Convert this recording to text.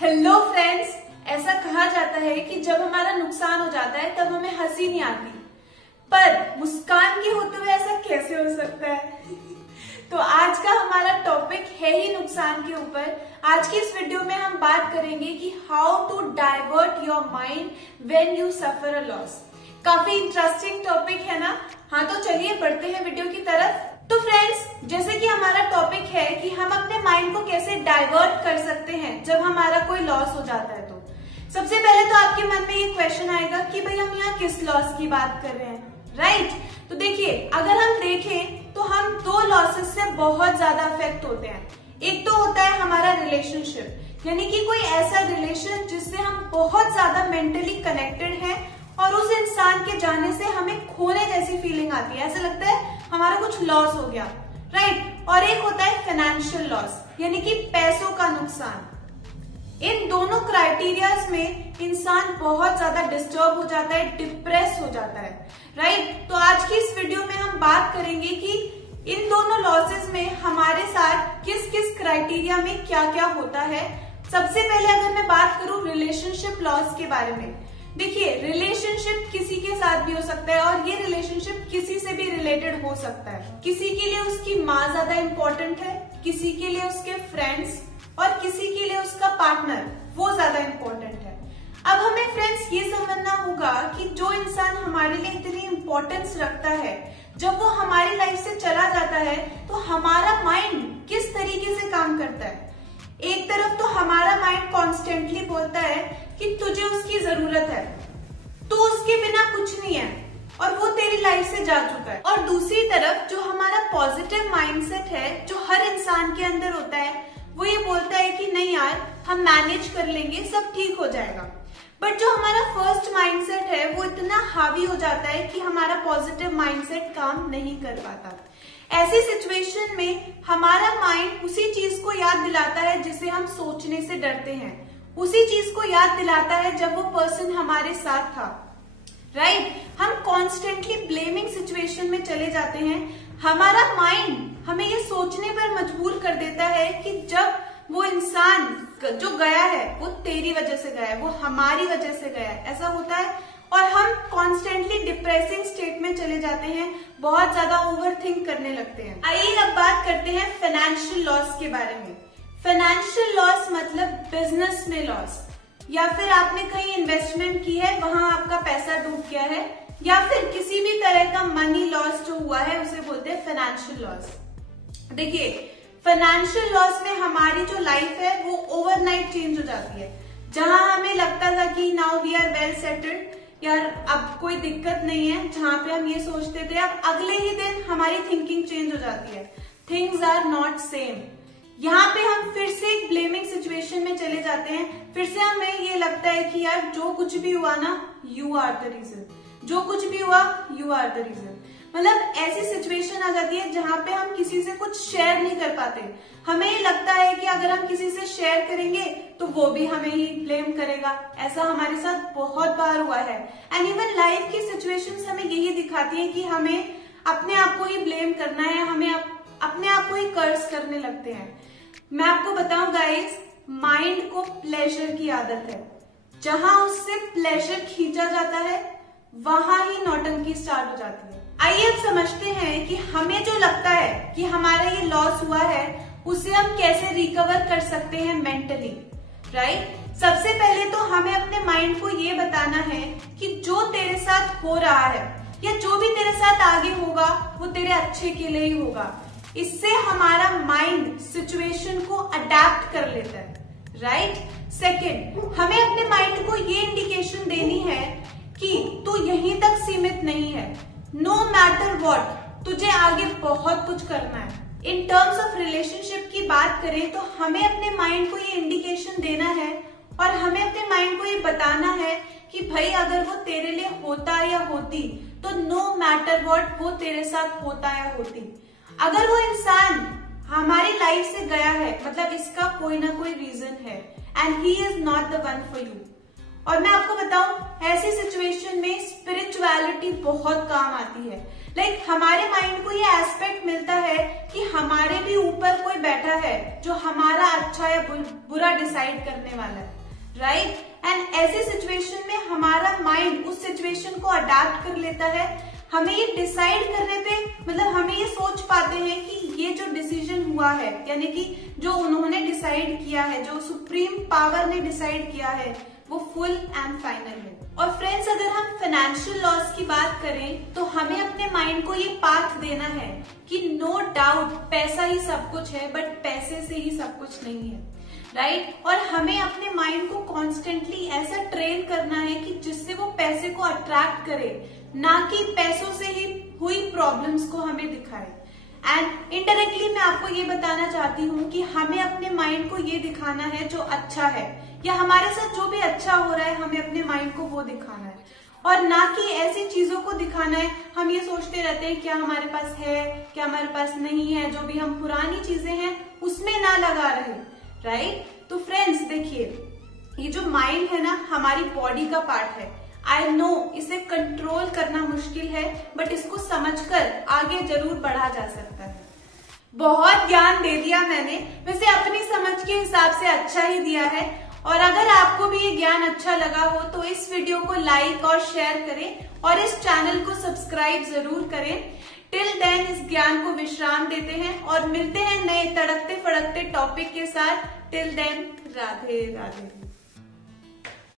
Hello friends, ऐसा कहा जाता है कि जब हमारा नुकसान हो जाता है तब हमें हंसी नहीं आती, पर मुस्कान के होते हुए ऐसा कैसे हो सकता है। तो आज का हमारा टॉपिक है ही नुकसान के ऊपर। आज की इस वीडियो में हम बात करेंगे कि how to divert your mind when you suffer a loss. काफी इंटरेस्टिंग टॉपिक है ना। हाँ, तो चलिए बढ़ते हैं वीडियो की तरफ। तो फ्रेंड्स, जैसे कि हमारा टॉपिक है कि हम अपने माइंड को कैसे डाइवर्ट कर सकते हैं जब हमारा कोई लॉस हो जाता है। तो सबसे पहले तो आपके मन में ये क्वेश्चन आएगा कि भाई हम यहाँ किस लॉस की बात कर रहे हैं, राइट। तो देखिए, अगर हम देखें तो हम दो लॉसेस से बहुत ज्यादा अफेक्ट होते हैं। एक तो होता है हमारा रिलेशनशिप, यानी कि कोई ऐसा रिलेशन जिससे हम बहुत ज्यादा मेंटली कनेक्टेड हैं और उस इंसान के जाने से हमें खोने जैसी फीलिंग आती है, ऐसा लगता है हमारा कुछ लॉस हो गया, राइट। और एक होता है फाइनेंशियल लॉस, यानी कि पैसों का नुकसान। इन दोनों क्राइटेरियाज में इंसान बहुत ज्यादा डिस्टर्ब हो जाता है, डिप्रेस हो जाता है, राइट। तो आज की इस वीडियो में हम बात करेंगे कि इन दोनों लॉसेस में हमारे साथ किस किस क्राइटेरिया में क्या क्या होता है। सबसे पहले अगर मैं बात करूं रिलेशनशिप लॉस के बारे में, देखिए रिलेशनशिप किसी के साथ भी हो सकता है और ये रिलेशनशिप किसी से भी रिलेटेड हो सकता है। किसी के लिए उसकी माँ ज्यादा इंपॉर्टेंट है, किसी के लिए उसके फ्रेंड्स और किसी के लिए उसका पार्टनर वो ज्यादा इंपॉर्टेंट है। अब हमें फ्रेंड्स ये समझना होगा कि जो इंसान हमारे लिए इतनी इंपॉर्टेंस रखता है, जब वो हमारी लाइफ से चला जाता है तो हमारा माइंड किस तरीके से काम करता है। एक तरफ तो हमारा माइंड कॉन्स्टेंटली बोलता है कि तुझे उसकी जरूरत है, तू उसके बिना कुछ नहीं है और वो तेरी लाइफ से जा चुका है। और दूसरी तरफ जो हमारा पॉजिटिव माइंडसेट है, जो हर इंसान के अंदर होता है, वो ये बोलता है कि नहीं यार, हम मैनेज कर लेंगे, सब ठीक हो जाएगा। बट जो हमारा फर्स्ट माइंडसेट है वो इतना हावी हो जाता है कि हमारा पॉजिटिव माइंडसेट काम नहीं कर पाता। ऐसी सिचुएशन में हमारा माइंड उसी चीज को याद दिलाता है जिसे हम सोचने से डरते हैं, उसी चीज को याद दिलाता है जब वो पर्सन हमारे साथ था, राइट। हम कॉन्स्टेंटली ब्लेमिंग सिचुएशन में चले जाते हैं। हमारा माइंड हमें ये सोचने पर मजबूर कर देता है कि जब वो इंसान जो गया है वो तेरी वजह से गया है, वो हमारी वजह से गया है, ऐसा होता है। और हम कॉन्स्टेंटली डिप्रेसिंग स्टेट में चले जाते हैं, बहुत ज्यादा ओवरथिंक करने लगते हैं। आइए अब बात करते हैं फाइनेंशियल लॉस के बारे में। फाइनेंशियल लॉस मतलब बिजनेस में लॉस, या फिर आपने कहीं इन्वेस्टमेंट की है, वहां आपका पैसा डूब गया है, या फिर किसी भी तरह का मनी लॉस जो हुआ है उसे बोलते हैं फाइनेंशियल लॉस। देखिए, फाइनेंशियल लॉस में हमारी जो लाइफ है वो ओवरनाइट चेंज हो जाती है। जहां हमें लगता था कि now we are well settled, यार अब कोई दिक्कत नहीं है, जहां पे हम ये सोचते थे, अब अगले ही दिन हमारी थिंकिंग चेंज हो जाती है, थिंग्स आर नॉट सेम। यहाँ पे हम फिर से एक ब्लेमिंग सिचुएशन में चले जाते हैं। फिर से हमें ये लगता है कि यार जो कुछ भी हुआ ना, यू आर द रीजन, जो कुछ भी हुआ यू आर द रीजन। मतलब ऐसी सिचुएशन आ जाती है जहां पे हम किसी से कुछ शेयर नहीं कर पाते। हमें ये लगता है कि अगर हम किसी से शेयर करेंगे तो वो भी हमें ही ब्लेम करेगा। ऐसा हमारे साथ बहुत बार हुआ है। एंड इवन लाइफ की सिचुएशंस हमें यही दिखाती है कि हमें अपने आप को ही ब्लेम करना है, हमें अपने आप को ही कर्स करने लगते हैं। मैं आपको बताऊं गाइस, माइंड को प्लेजर की आदत है। जहां उससे प्लेजर खींचा जाता है वहां ही नौटंकी स्टार्ट हो जाती है। आइए अब समझते हैं कि हमें जो लगता है कि हमारा ये लॉस हुआ है उसे हम कैसे रिकवर कर सकते हैं मेंटली, राइट। सबसे पहले तो हमें अपने माइंड को ये बताना है कि जो तेरे साथ हो रहा है या जो भी तेरे साथ आगे होगा वो तेरे अच्छे के लिए ही होगा। इससे हमारा माइंड सिचुएशन को अडेप्ट कर लेता है, राइट। सेकेंड, हमें अपने माइंड को ये इंडिकेशन देनी है कि तू यहीं तक सीमित नहीं है, नो मैटर व्हाट, तुझे आगे बहुत कुछ करना है। इन टर्म्स ऑफ रिलेशनशिप की बात करें तो हमें अपने माइंड को ये इंडिकेशन देना है और हमें अपने माइंड को ये बताना है कि भाई अगर वो तेरे लिए होता या होती तो नो मैटर व्हाट वो तेरे साथ होता या होती। अगर वो इंसान हमारी लाइफ से गया है मतलब इसका कोई ना कोई रीजन है and he is not the one for you. और मैं आपको बताऊं, ऐसी सिचुएशन में स्पिरिचुअलिटी बहुत काम आती है। लाइक हमारे माइंड को ये एस्पेक्ट मिलता है कि हमारे भी ऊपर कोई बैठा है जो हमारा अच्छा या बुरा डिसाइड करने वाला है, राइट। एंड ऐसे सिचुएशन में हमारा माइंड उस सिचुएशन को अडेप्ट कर लेता है। हमें ये डिसाइड करने पे मतलब हम ये सोच पाते हैं कि ये जो डिसीजन हुआ है, यानी कि जो उन्होंने डिसाइड किया है, जो सुप्रीम पावर ने डिसाइड किया है, वो फुल एंड फाइनल है। और फ्रेंड्स, अगर हम फाइनेंशियल लॉस की बात करें तो हमें अपने माइंड को ये पाथ देना है कि नो डाउट पैसा ही सब कुछ है, बट पैसे से ही सब कुछ नहीं है, राइट। और हमें अपने माइंड को कॉन्स्टेंटली ऐसा ट्रेन करना है कि जिससे वो पैसे को अट्रैक्ट करे, ना कि पैसों से ही हुई प्रॉब्लम्स को हमें दिखाए। एंड इनडायरेक्टली मैं आपको ये बताना चाहती हूँ कि हमें अपने माइंड को ये दिखाना है जो अच्छा है, या हमारे साथ जो भी अच्छा हो रहा है हमें अपने माइंड को वो दिखाना है, और ना कि ऐसी चीजों को दिखाना है। हम ये सोचते रहते हैं क्या हमारे पास है, क्या हमारे पास नहीं है, जो भी हम पुरानी चीजें हैं उसमें ना लगा रहे, राइट। तो फ्रेंड्स देखिए, ये जो माइंड है ना हमारी बॉडी का पार्ट है। आई नो इसे कंट्रोल करना मुश्किल है, बट इसको समझकर आगे जरूर बढ़ा जा सकता है। बहुत ज्ञान दे दिया मैंने, वैसे अपनी समझ के हिसाब से अच्छा ही दिया है। और अगर आपको भी ये ज्ञान अच्छा लगा हो तो इस वीडियो को लाइक और शेयर करें और इस चैनल को सब्सक्राइब जरूर करें। टिल देन इस ज्ञान को विश्राम देते हैं और मिलते हैं नए तड़कते फड़कते टॉपिक के साथ। Till then Radhe Radhe.